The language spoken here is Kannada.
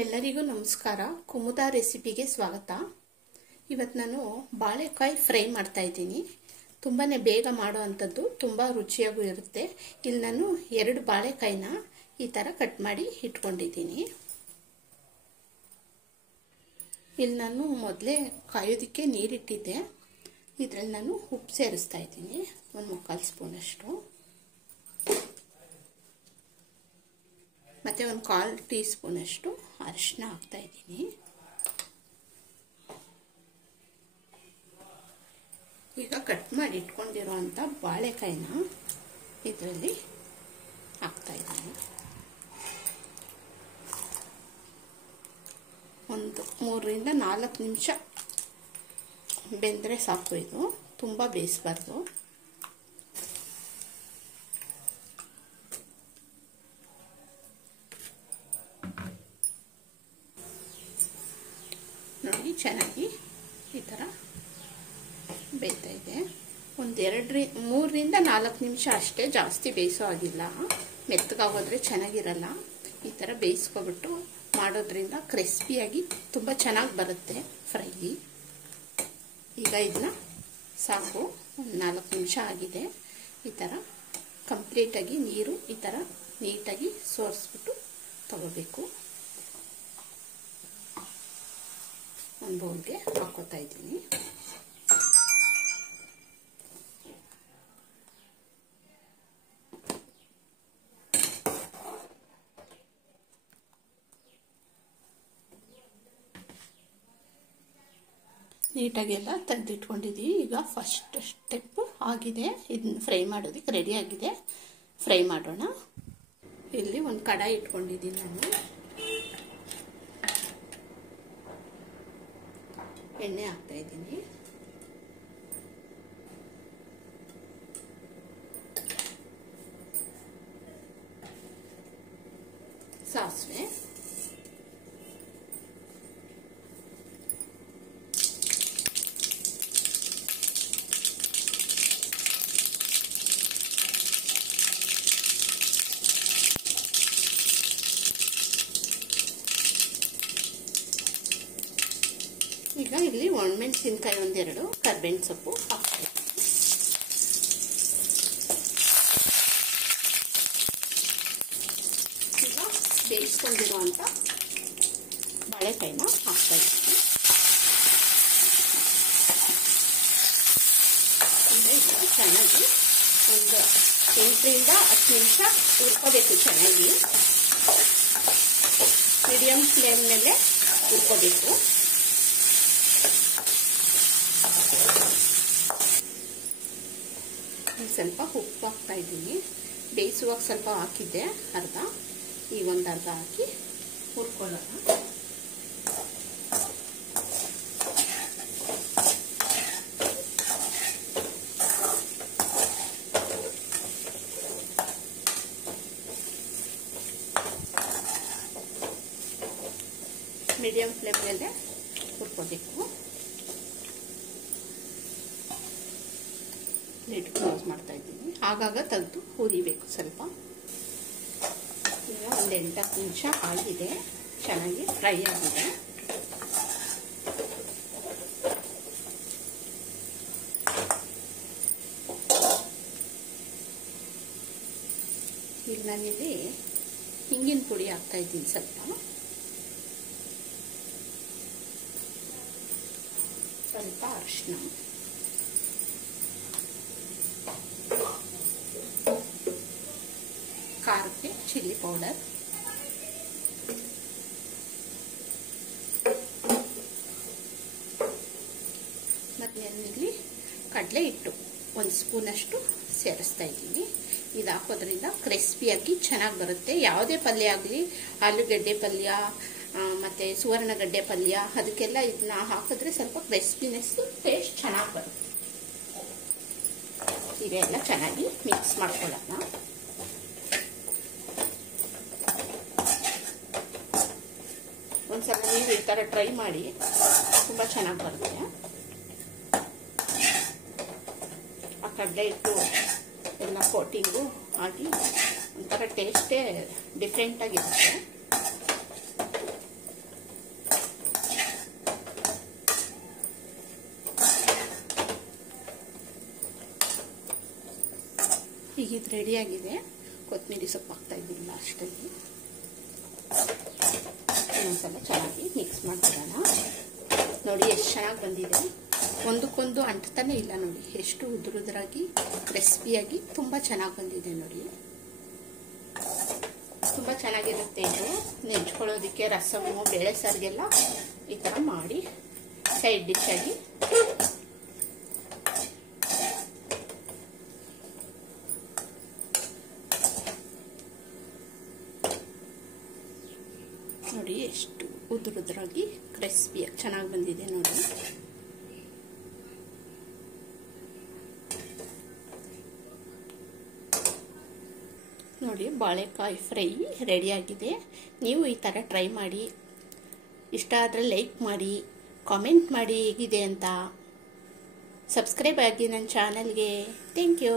ಎಲ್ಲರಿಗೂ ನಮಸ್ಕಾರ. ಕುಮುದಾ ರೆಸಿಪಿಗೆ ಸ್ವಾಗತ. ಇವತ್ತು ನಾನು ಬಾಳೆಕಾಯಿ ಫ್ರೈ ಮಾಡ್ತಾ ಇದ್ದೀನಿ. ತುಂಬಾನೇ ಬೇಗ ಮಾಡೋ ಅಂಥದ್ದು, ತುಂಬ ರುಚಿಯಾಗೂ ಇರುತ್ತೆ. ಇಲ್ಲಿ ನಾನು 2 ಬಾಳೆಕಾಯಿನ ಈ ಥರ ಕಟ್ ಮಾಡಿ ಇಟ್ಕೊಂಡಿದ್ದೀನಿ. ಇಲ್ಲಿ ನಾನು ಮೊದಲೇ ಕಾಯೋದಕ್ಕೆ ನೀರಿಟ್ಟಿದ್ದೆ. ಇದರಲ್ಲಿ ನಾನು ಉಪ್ಪು ಸೇರಿಸ್ತಾ ಇದ್ದೀನಿ, 1/4 ಸ್ಪೂನಷ್ಟು. ಮತ್ತೆ 1/4 ಟೀ ಸ್ಪೂನಷ್ಟು ಅರಿಶಿನ ಹಾಕ್ತಾ ಇದ್ದೀನಿ. ಈಗ ಕಟ್ ಮಾಡಿ ಇಟ್ಕೊಂಡಿರುವಂಥ ಬಾಳೆಕಾಯಿನ ಇದರಲ್ಲಿ ಹಾಕ್ತಾ ಇದ್ದೀನಿ. ಒಂದು 3 ರಿಂದ 4 ನಿಮಿಷ ಬೆಂದರೆ ಸಾಕು. ಇದು ತುಂಬ ಬೇಯಿಸಬಾರ್ದು. ನೋಡಿ, ಚೆನ್ನಾಗಿ ಈ ಥರ ಬೇಯ್ತಾ ಇದೆ. 3 ರಿಂದ 4 ನಿಮಿಷ ಅಷ್ಟೇ, ಜಾಸ್ತಿ ಬೇಯಿಸೋ ಆಗಿಲ್ಲ. ಮೆತ್ತಗಾಗೋದ್ರೆ ಚೆನ್ನಾಗಿರಲ್ಲ. ಈ ಥರ ಬೇಯಿಸ್ಕೊಬಿಟ್ಟು ಮಾಡೋದ್ರಿಂದ ಕ್ರಿಸ್ಪಿಯಾಗಿ ತುಂಬ ಚೆನ್ನಾಗಿ ಬರುತ್ತೆ ಫ್ರೈ. ಈಗ ಇದನ್ನ ಸಾಕು, 4 ನಿಮಿಷ ಆಗಿದೆ. ಈ ಥರ ಕಂಪ್ಲೀಟಾಗಿ ನೀರು ಈ ಥರ ನೀಟಾಗಿ ಸೋರಿಸ್ಬಿಟ್ಟು ತಗೋಬೇಕು. ಒಂದು ಬೌಲ್ಗೆ ಹಾಕೋತಾ ಇದ್ದೀನಿ. ನೀಟಾಗೆಲ್ಲ ತೆಗೆದಿಟ್ಕೊಂಡಿದ್ದೀವಿ. ಈಗ ಫಸ್ಟ್ ಸ್ಟೆಪ್ ಆಗಿದೆ. ಇದನ್ನ ಫ್ರೈ ಮಾಡೋದಕ್ಕೆ ರೆಡಿ ಆಗಿದೆ. ಫ್ರೈ ಮಾಡೋಣ. ಇಲ್ಲಿ ಒಂದು ಕಡಾಯಿ ಇಟ್ಕೊಂಡಿದ್ದೀನಿ ನಾನು. ಎಣ್ಣೆ ಹಾಕ್ತಾ ಇದ್ದೀನಿ. ಸಾಸಿವೆ, ಈಗ ಇಲ್ಲಿ ಒಣಮೆಣಸಿನಕಾಯಿ 1-2, ಕರ್ಬೇವಿನ ಸೊಪ್ಪು ಹಾಕ್ತಾ ಇದ್ದೀನಿ. ಈಗ ಬೇಯಿಸ್ಕೊಂಡಿರುವಂಥ ಬಾಳೆಕಾಯಿನ ಹಾಕ್ತಾ ಇದ್ದೀನಿ. ಈಗ ಚೆನ್ನಾಗಿ ಒಂದು 8 ರಿಂದ 10 ನಿಮಿಷ ಹುರ್ಕೋಬೇಕು. ಚೆನ್ನಾಗಿ ಮೀಡಿಯಂ ಫ್ಲೇಮ್ ಮೇಲೆ ಹುರ್ಕೋಬೇಕು. ಸ್ವಲ್ಪ ಉಪ್ಪು ಹಾಕ್ತಾ ಇದ್ದೀನಿ. ಬೇಯಿಸುವಾಗ ಸ್ವಲ್ಪ ಹಾಕಿದ್ದೆ, ಅರ್ಧ. ಈಗ ಒಂದು ಅರ್ಧ ಹಾಕಿ ಹುರ್ಕೊಳ್ಳೋಣ. ಮೀಡಿಯಂ ಫ್ಲೇಮ್ ಮೇಲೆ ಹುರ್ಕೋಬೇಕು. ಲಿಡ್ ಕ್ಲೋಸ್ ಮಾಡ್ತಾ ಇದ್ದೀನಿ. ಆಗಾಗ ತೆಗೆದು ಹುರಿಬೇಕು ಸ್ವಲ್ಪ. ಈಗ ಒಂದು 8-10 ನಿಮಿಷ ಆಗಿದೆ. ಚೆನ್ನಾಗಿ ಫ್ರೈ ಆಗಿದೆ. ಈಗ ನಾನಿಲ್ಲಿ ಹಿಂಗಿನ ಪುಡಿ ಹಾಕ್ತಾ ಇದ್ದೀನಿ. ಸ್ವಲ್ಪ ಅರಿಶಿನ, ಖಾರಕ್ಕೆ ಚಿಲ್ಲಿ ಪೌಡರ್, ಮತ್ತೆ ನಾನಿಲ್ಲಿ ಕಡಲೆ ಹಿಟ್ಟು 1 ಸ್ಪೂನಷ್ಟು ಸೇರಿಸ್ತಾ ಇದ್ದೀನಿ. ಇದು ಹಾಕೋದ್ರಿಂದ ಕ್ರಿಸ್ಪಿಯಾಗಿ ಚೆನ್ನಾಗಿ ಬರುತ್ತೆ. ಯಾವುದೇ ಪಲ್ಯ ಆಗಲಿ, ಆಲೂಗಡ್ಡೆ ಪಲ್ಯ ಮತ್ತೆ ಸುವರ್ಣಗಡ್ಡೆ ಪಲ್ಯ, ಅದಕ್ಕೆಲ್ಲ ಇದನ್ನ ಹಾಕಿದ್ರೆ ಸ್ವಲ್ಪ ಕ್ರಿಸ್ಪಿನೆಸ್, ಟೇಸ್ಟ್ ಚೆನ್ನಾಗಿ ಬರುತ್ತೆ. ಇದೆಲ್ಲ ಚೆನ್ನಾಗಿ ಮಿಕ್ಸ್ ಮಾಡ್ಕೊಳ್ಳೋಣ. ಒಂದ್ಸಲ ನೀವು ಈ ಥರ ಟ್ರೈ ಮಾಡಿ, ತುಂಬ ಚೆನ್ನಾಗಿ ಬರುತ್ತೆ. ಆ ಕಡಲೆ ಹಿಟ್ಟು ಎಲ್ಲ ಕೋಟಿಂಗು ಆಗಿ ಒಂಥರ ಟೇಸ್ಟೇ ಡಿಫ್ರೆಂಟಾಗಿರುತ್ತೆ. ಈಗ ಇದು ರೆಡಿಯಾಗಿದೆ. ಕೊತ್ತಂಬರಿ ಸೊಪ್ಪು ಹಾಕ್ತಾ ಇದ್ದೀನಿ ಲಾಸ್ಟಲ್ಲಿ. ಇನ್ನೊಂದ್ಸಲ ಚೆನ್ನಾಗಿ ಮಿಕ್ಸ್ ಮಾಡ್ಬಿಡೋಣ. ನೋಡಿ ಎಷ್ಟು ಚೆನ್ನಾಗಿ ಬಂದಿದೆ, ಒಂದಕ್ಕೊಂದು ಅಂಟ್ತಾನೆ ಇಲ್ಲ. ನೋಡಿ ಎಷ್ಟು ಉದುರಾಗಿ ಕ್ರಿಸ್ಪಿಯಾಗಿ ತುಂಬ ಚೆನ್ನಾಗಿ ಬಂದಿದೆ. ನೋಡಿ ತುಂಬ ಚೆನ್ನಾಗಿರುತ್ತೆ ಇದು. ನೆಂಚ್ಕೊಳ್ಳೋದಕ್ಕೆ ರಸಮು ಬೇಳೆ ಸಾರಿಗೆಲ್ಲ ಈ ಥರ ಮಾಡಿ ಸೈಡ್ ಡಿಶ್ ಆಗಿ ನೋಡಿ ಎಷ್ಟು ಉದುರಾಗಿ ಕ್ರಿಸ್ಪಿಯಾಗಿ ಚೆನ್ನಾಗಿ ಬಂದಿದೆ. ನೋಡಿ ನೋಡಿ ಬಾಳೆಕಾಯಿ ಫ್ರೈ ರೆಡಿಯಾಗಿದೆ. ನೀವು ಈ ಥರ ಟ್ರೈ ಮಾಡಿ. ಇಷ್ಟ ಆದರೆ ಲೈಕ್ ಮಾಡಿ, ಕಾಮೆಂಟ್ ಮಾಡಿ ಹೇಗಿದೆ ಅಂತ. ಸಬ್ಸ್ಕ್ರೈಬ್ ಆಗಿ ನನ್ನ ಚಾನಲ್ಗೆ. Thank you.